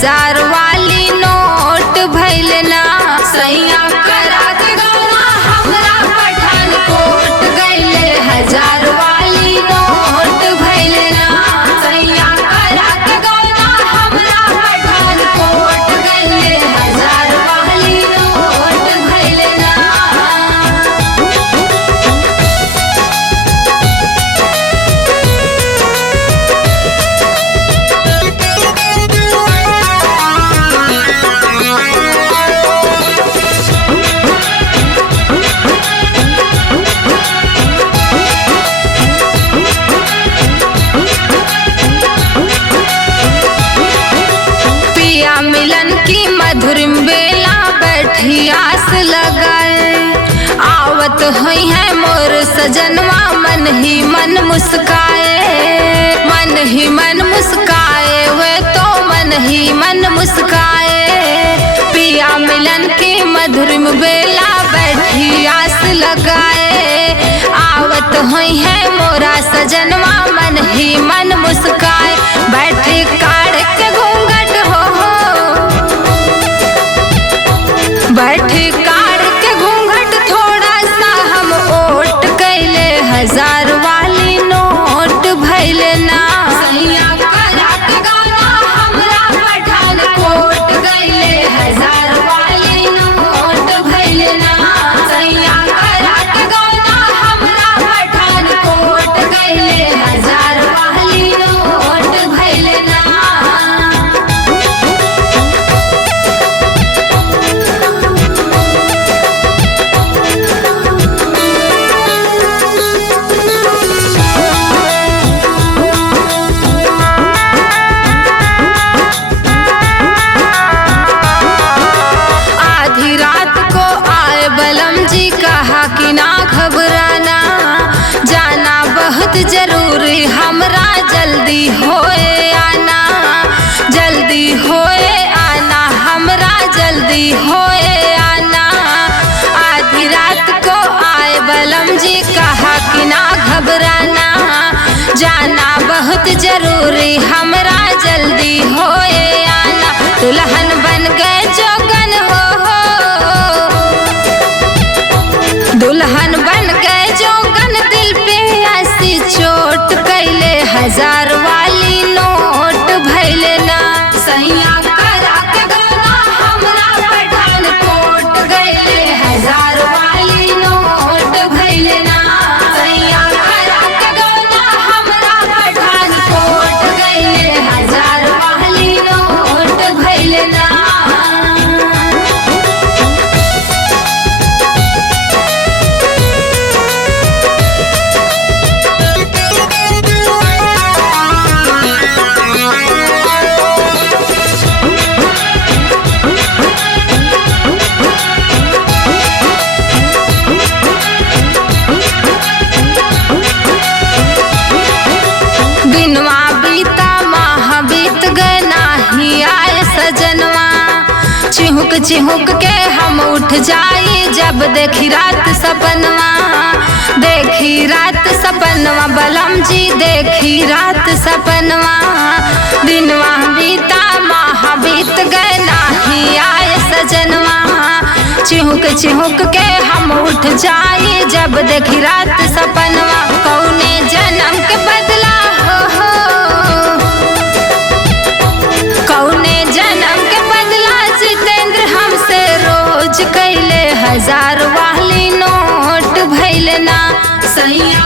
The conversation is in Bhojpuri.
1000 वाली नोट भइल ना। सैया करा के गौना हमरा पठानकोट गइले 1000 वाली नोट भइल ना। सैया करा के गौना हमरा पठानकोट गइले 1000 वाली नोट भइल ना। मिलन की मधुर बेला बैठी आस लगाए, आवत हुई है मोर सजनवा मन ही मन मुस्काए। मन ही मन मुस्काए वे तो मन ही मन मुस्काए। पिया मिलन की मधुर बेला बैठी आस लगाए, आवत हुई है मोरा सजनवा मन ही मन मुस्काए। बैठी काढ़ के घूंघट बैठी काढ़ के घूंघट थोड़ा सा हम ओट कैले 1000 वाली नोट भइल ना। सैया करा के गौना हमरा पठानकोट गइले 1000 वाली नोट भइल ना। सैया करा के गौना हमरा पठानकोट गइले 1000 वाली नोट भइल ना। कि ना घबराना जाना बहुत जरूरी हमरा जल्दी होए आना। जल्दी होए आना हमरा जल्दी होए आना। आधी रात को आए बलम जी कहा कि ना घबराना जाना बहुत जरूरी हमरा जल्दी होए आना। दुल्हन बन गए जोगन हो दुल्हन बन गए जोगन दिल पे ऐसी चोट कैले 1000 वाली नोट भइल ना। सैया करा के गौना हमरा पठानकोट गइले 1000 वाली नोट भइल ना। सैया करा के गौना हमरा पठानकोट गइले 1000 वाली नोट भइल ना। दिनवा बीता माह बीत गए नाही आए सजनवा। चिहुक चिहुक के हम उठ जाई जब देखी रात सपनवा। देखी रात सपनवा बलम जी देखी रात सपनवा। दिनवा बीता माह बीत गए नाही आए सजनवा। चिहुक चिहुक के हम उठ जाई जब देखी रात सपनवा। कौने जन्म के बदला कौने जन्म के बदला जितेंद्र हमसे रोज कैले 1000 वाली नोट भइल ना। सैया